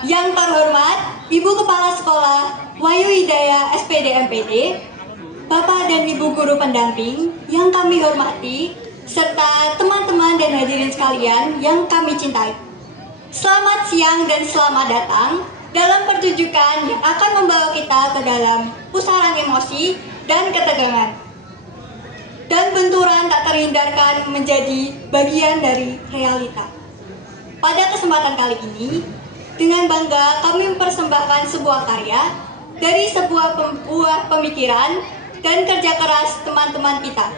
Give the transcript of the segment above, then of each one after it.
Yang terhormat Ibu Kepala Sekolah Wahyu Hidayah SPD MPD, Bapak dan Ibu Guru Pendamping yang kami hormati, serta teman-teman dan hadirin sekalian yang kami cintai. Selamat siang dan selamat datang dalam pertunjukan yang akan membawa kita ke dalam pusaran emosi dan ketegangan. Dan benturan tak terhindarkan menjadi bagian dari realita. Pada kesempatan kali ini, dengan bangga kami mempersembahkan sebuah karya dari sebuah buah pemikiran dan kerja keras teman-teman kita.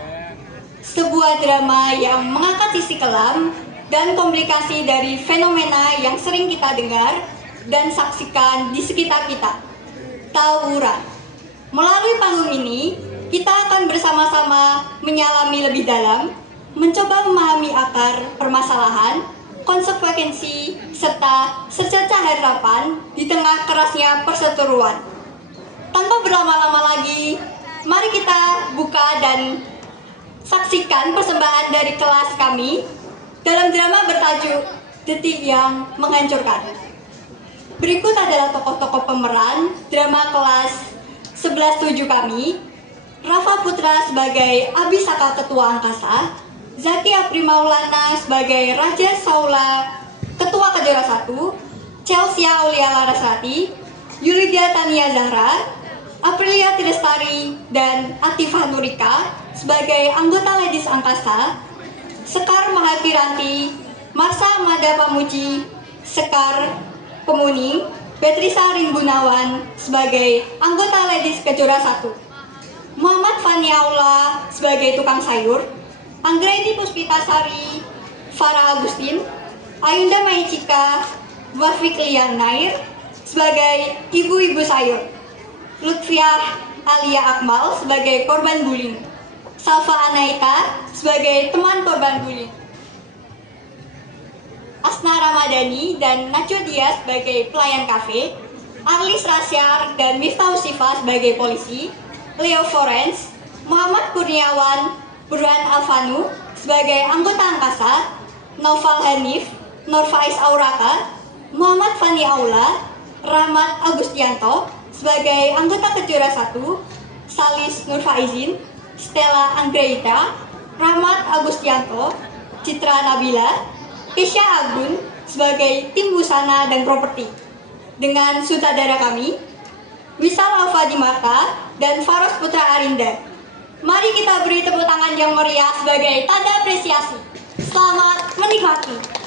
Sebuah drama yang mengangkat sisi kelam dan komplikasi dari fenomena yang sering kita dengar dan saksikan di sekitar kita, tawuran. Melalui panggung ini, kita akan bersama-sama menyelami lebih dalam, mencoba memahami akar permasalahan, konsekuensi, serta secercah harapan di tengah kerasnya perseteruan. Tanpa berlama-lama lagi, mari kita buka dan saksikan persembahan dari kelas kami dalam drama bertajuk Detik yang Menghancurkan. Berikut adalah tokoh-tokoh pemeran drama kelas 11-7 kami. Rafa Putra sebagai Abisaka Ketua Angkasa, Zaki Apri Maulana sebagai Raja Saula Ketua Kejora 1, Chelsea Aulia Larasati, Yulidia Tania Zahra, Aprilia Tirestari, dan Atifah Nurika sebagai anggota Ladies Angkasa, Sekar Mahatiranti, Marsa Mada Pamuji, Sekar Kemuning, Beatrisa Rimbunawan sebagai anggota Ladies Kejora 1, Muhammad Fani Aula sebagai tukang sayur, Anggraini Puspitasari, Farah Agustin, Ayunda Maicika, Wafik Lian Nair sebagai ibu-ibu sayur, Lutfiah Alia Akmal sebagai korban bullying, Salva Anaita sebagai teman korban bullying, Asna Ramadhani dan Najwa Dia sebagai pelayan kafe, Arlis Rasyar dan Miftah Usifa sebagai polisi, Leo Forens, Muhammad Kurniawan, Burhan Alfanu sebagai anggota angkasa, Noval Hanif, Norfaiz Auraka, Muhammad Fani Aula, Rahmat Agustianto sebagai anggota Kejora 1, Salis Nurfaizin, Stella Anggraita, Rahmat Agustianto, Citra Nabila, Kesha Agun sebagai tim busana dan properti. Dengan sutradara kami, Wisal Alfadi Marta dan Faros Putra Arinda. Mari kita beri tepuk tangan yang meriah sebagai tanda apresiasi. Selamat menikmati.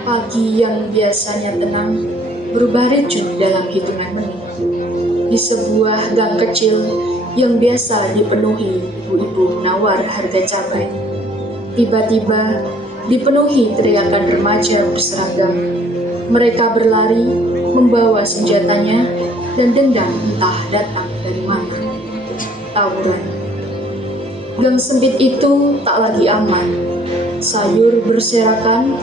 Pagi yang biasanya tenang berubah ricuh dalam hitungan menit. Di sebuah gang kecil yang biasa dipenuhi ibu-ibu menawar harga cabai, tiba-tiba dipenuhi teriakan remaja berseragam. Mereka berlari, membawa senjatanya, dan dendam entah datang dari mana. Tawuran. Gang sempit itu tak lagi aman. Sayur berserakan,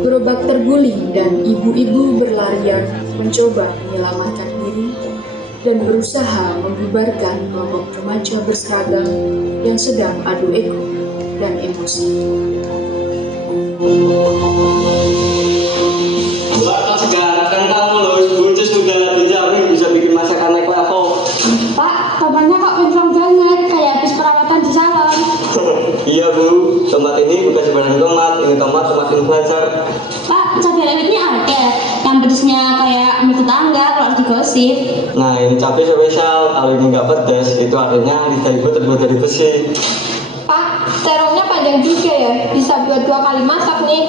gerobak terguling, dan ibu-ibu berlarian mencoba menyelamatkan diri dan berusaha membubarkan kelompok remaja berseragam yang sedang adu ego dan emosi. Buat segar, kentang mulus, buncis juga dijamin bisa bikin masakan naik level. Pak, kamarnya kok pintar banget, kayak habis perawatan di salon. Iya bu, tempat ini bukan sebenarnya tomat, ini tomat influencer. Pak, cabai rawitnya ada, yang pedesnya kayak mie tetangga kalau harus digosip. Nah ini cabai spesial, kalau ini nggak pedas, itu artinya lidah ibu terbuat dari besi. Pak, terongnya panjang juga ya, bisa buat 2 kali masak nih.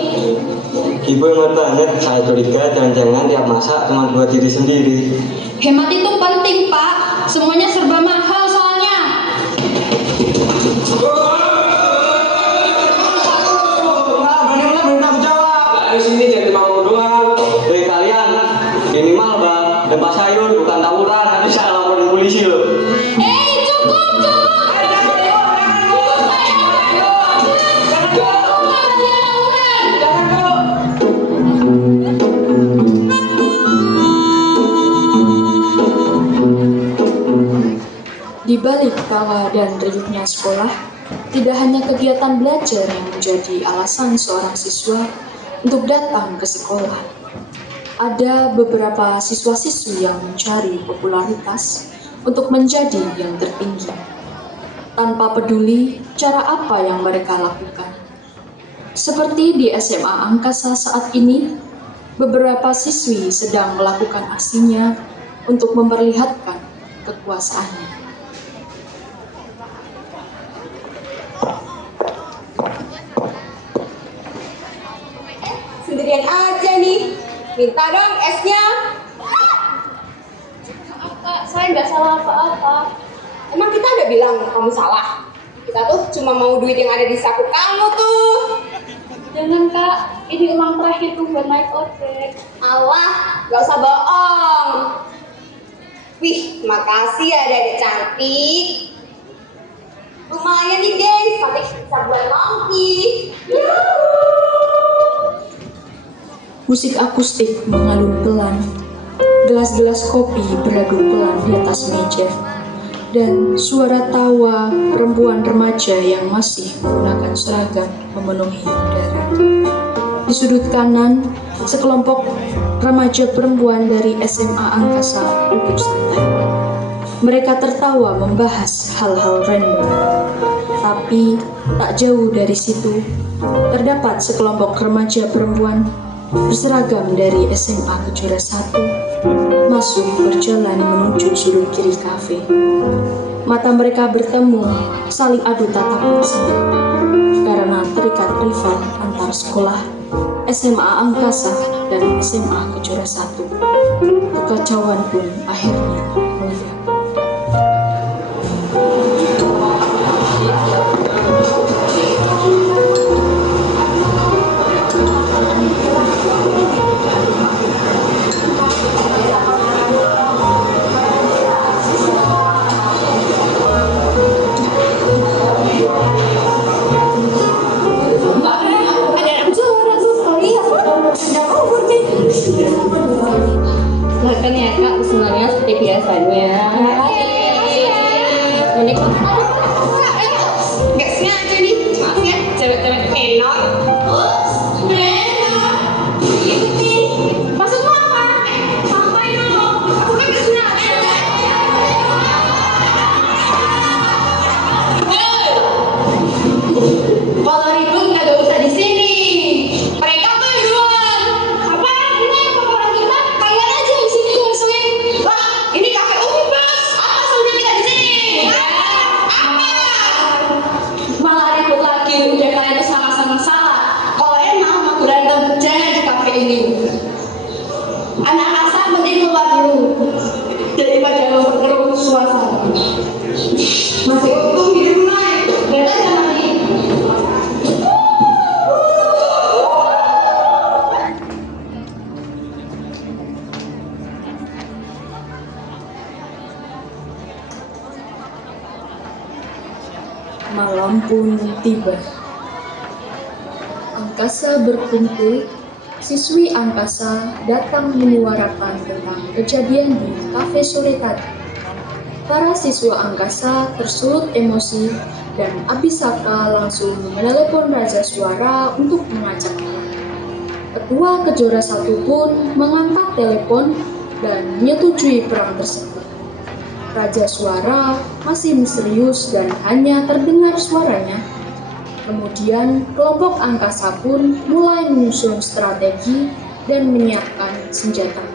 Ibu hemat banget, saya curiga jangan-jangan tiap masak cuma buat diri sendiri. Hemat itu penting, Pak. Semuanya serba mahal soalnya. Dari sini jadi mau doang. Dari kalian nebak sayur, bukan tawuran. Nanti saya laporin polisi loh. Di balik tawa dan riuhnya sekolah, tidak hanya kegiatan belajar yang menjadi alasan seorang siswa untuk datang ke sekolah. Ada beberapa siswa-siswi yang mencari popularitas untuk menjadi yang tertinggi, tanpa peduli cara apa yang mereka lakukan. Seperti di SMA Angkasa saat ini, beberapa siswi sedang melakukan aksinya untuk memperlihatkan kekuasaannya. Sendirian aja nih. Minta dong esnya. Kak, saya nggak salah apa-apa. Emang kita udah bilang kamu salah? Kita tuh cuma mau duit yang ada di saku kamu tuh. Jangan kak, ini uang terakhir tuh buat naik ojek. Alah, gak usah bohong. Wih, makasih ya Dede cantik. Lumayan nih geng, sampai bisa buat monkey. Musik akustik mengalun pelan, gelas-gelas kopi beradu pelan di atas meja, dan suara tawa perempuan remaja yang masih menggunakan seragam memenuhi udara. Di sudut kanan, sekelompok remaja perempuan dari SMA Angkasa duduk santai. Mereka tertawa membahas hal-hal random. Tapi tak jauh dari situ, terdapat sekelompok remaja perempuan berseragam dari SMA Kejora 1 masuk berjalan menuju sudut kiri kafe. Mata mereka bertemu, saling adu tatapan sengit karena terikat rival antar sekolah SMA Angkasa dan SMA Kejora 1. Kekacauan pun akhirnya meledak. Bahkan ya kak, sebenarnya seperti biasanya. Ini kok Gak sengaja nih, maaf ya, cewek-cewek menor. maksudmu apa? Sampai dong, aku kan gak sengaja. Kalau ribut nggak usah di sini. Mereka tuh yang duluan. Apa ini pokoknya kita kalian aja di sini ngasuhin. Wah, ini kafe umum bos. Apa sebenarnya kita di sini? Apa? Malah ribut lagi, udah kalian tuh sama-sama salah. Kalau emang mau berantem, jangan di kafe ini. Anak asal mending keluar dulu daripada memperkeruh suasana. Masih untung hidup naik. Beda sama ini. Malam pun tiba. Angkasa berkumpul, siswi Angkasa datang menyuarakan tentang kejadian di kafe sore tadi. Para siswa Angkasa tersulut emosi dan Abisaka langsung menelepon Raja Suara untuk mengajaknya. Ketua Kejora 1 pun mengangkat telepon dan menyetujui perang tersebut. Raja Suara masih misterius dan hanya terdengar suaranya. Kemudian kelompok Angkasa pun mulai menyusun strategi dan menyiapkan senjata.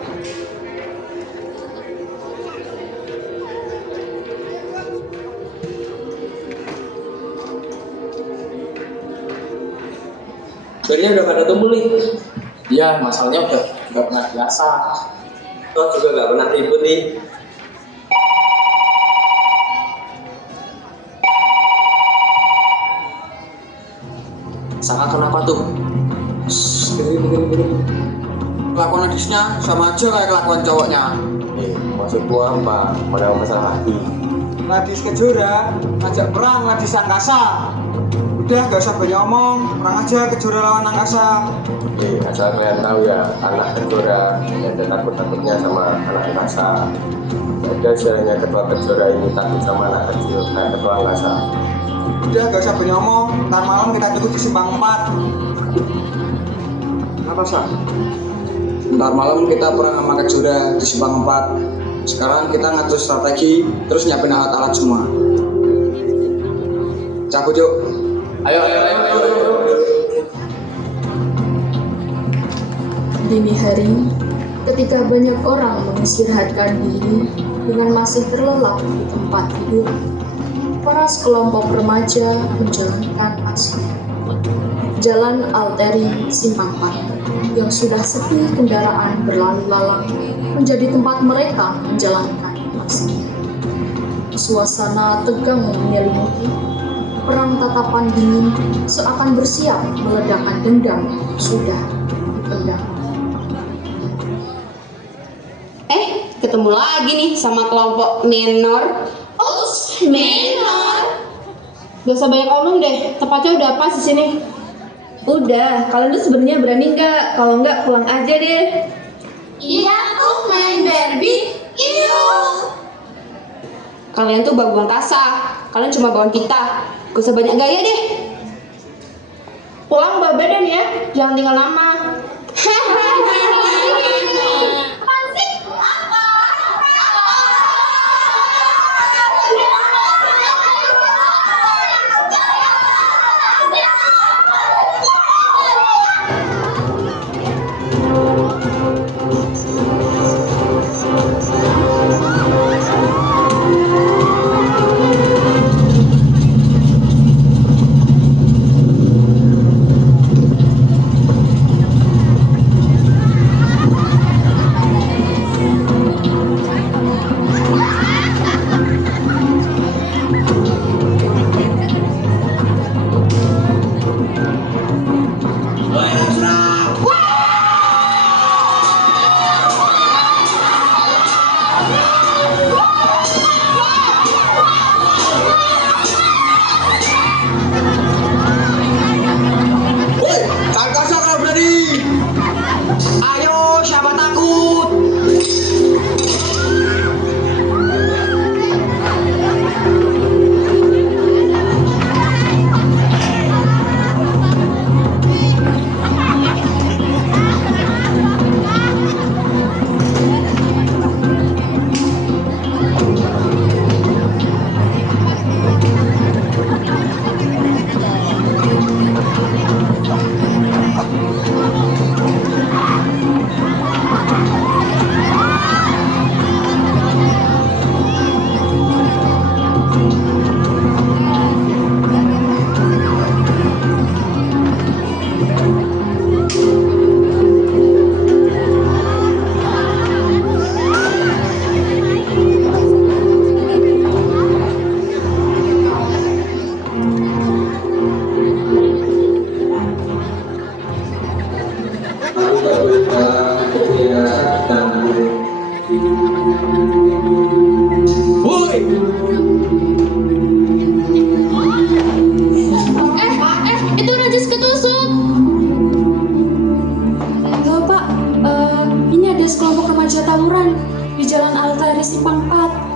Sebenarnya udah pada tumbuh nih. Iya, masalahnya udah nggak pernah biasa. Toh juga nggak pernah ribut nih. Sama kenapa tuh? Kelakuan Adisnya sama aja kayak kelakuan cowoknya. Maksudmu apa? Pada masalah hati. Ladis Kejora ngajak perang Ladis Angkasa. Udah gak usah banyak omong, perang aja Kejora lawan Angkasa. Asal kalian tahu ya, anak Kejora ada takut-takutnya sama anak angkasa. Ada sebenarnya ketua Kejora ini takut sama anak kecil kayak ketua angkasa. Udah gak usah banyak omong, ntar malam kita tunggu di Simpang 4. Kenapa, Sa? Ntar malam kita perang sama Kejora di Simpang 4. Sekarang kita ngatur strategi, terus nyiapin alat-alat semua. Cabut yuk. Ayo. Dini hari, ketika banyak orang mengistirahatkan diri dengan masih terlelap di tempat tidur, para sekelompok remaja menjalankan aksi. Jalan Alteri Simpang 4 yang sudah sepi kendaraan berlalu lalang menjadi tempat mereka menjalankan aksi. Suasana tegang menyelimuti, perang tatapan dingin seakan bersiap meledakkan dendam sudah dipendam. Ketemu lagi nih sama kelompok menor. Menor. Gak usah banyak omong deh, tempatnya udah pas di sini. Udah, kalian tuh sebenarnya berani nggak? Kalau nggak pulang aja deh. Iya tuh main Barbie. Kalian tuh baguan tasa. Kalian cuma bawahan kita. Gak usah banyak gaya deh. Pulang bawa badan ya, jangan tinggal lama. Itu Rajas ketusuk. Enggak pak, ini ada sekelompok remaja tawuran di Jalan Altari Simpang 4.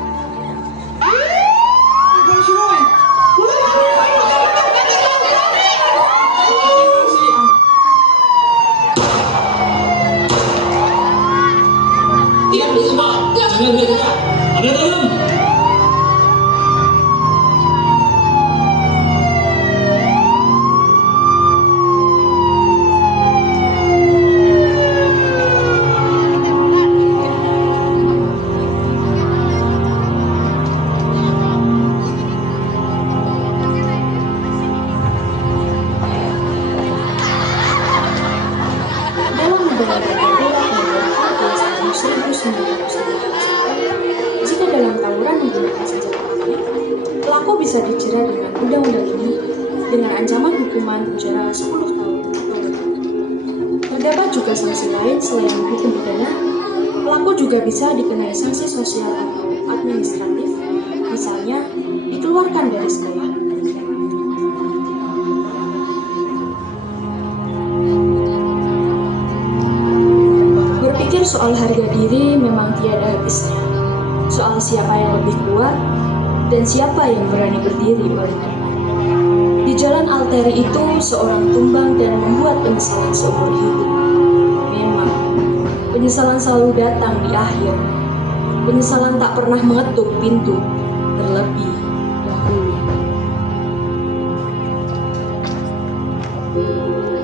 Jika dalam tawuran menggunakan senjata api, pelaku bisa dijerat dengan undang-undang ini dengan ancaman hukuman penjara 10 tahun atau lebih. Terdapat juga sanksi lain selain hukum pidana, Pelaku juga bisa dikenai sanksi sosial atau administratif, misalnya dikeluarkan dari sekolah. Berpikir soal harga diri memang tiada habisnya. Soal siapa yang lebih kuat dan siapa yang berani berdiri paling depan. Di jalan alteri itu seorang tumbang dan membuat penyesalan seumur hidup. Memang, penyesalan selalu datang di akhir. Penyesalan tak pernah mengetuk pintu terlebih dahulu.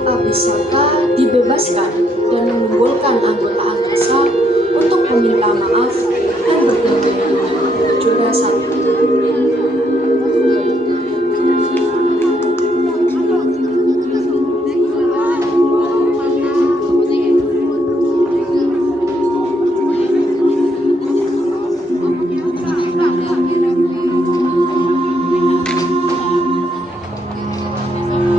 Abisaka dibebaskan dan mengumpulkan anggota angkasa untuk meminta maaf dan berdamai dengan Kejora 1.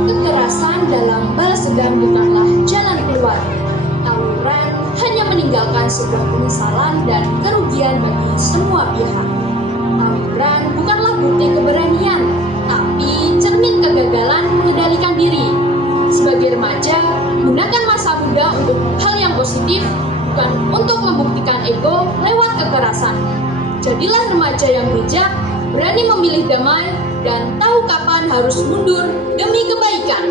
Kekerasan dalam balas dendam bukanlah jalan keluar. Tawuran hanya meninggalkan sebuah penyesalan dan kerugian bagi semua pihak. Tawuran bukanlah bukti keberanian, tapi cermin kegagalan mengendalikan diri. Sebagai remaja, gunakan masa muda untuk hal yang positif, bukan untuk membuktikan ego lewat kekerasan. Jadilah remaja yang bijak, berani memilih damai, dan tahu kapan harus mundur demi kebaikan.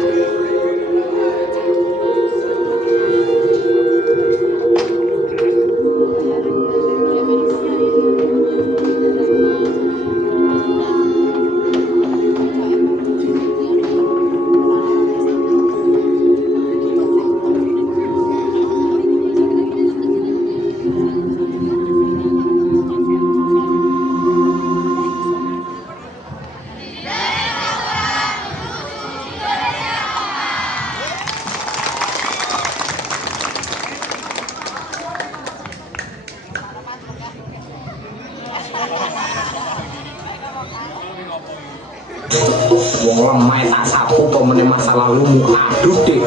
Wong lemah tak sapu pemene masa lalumu, aduh deh.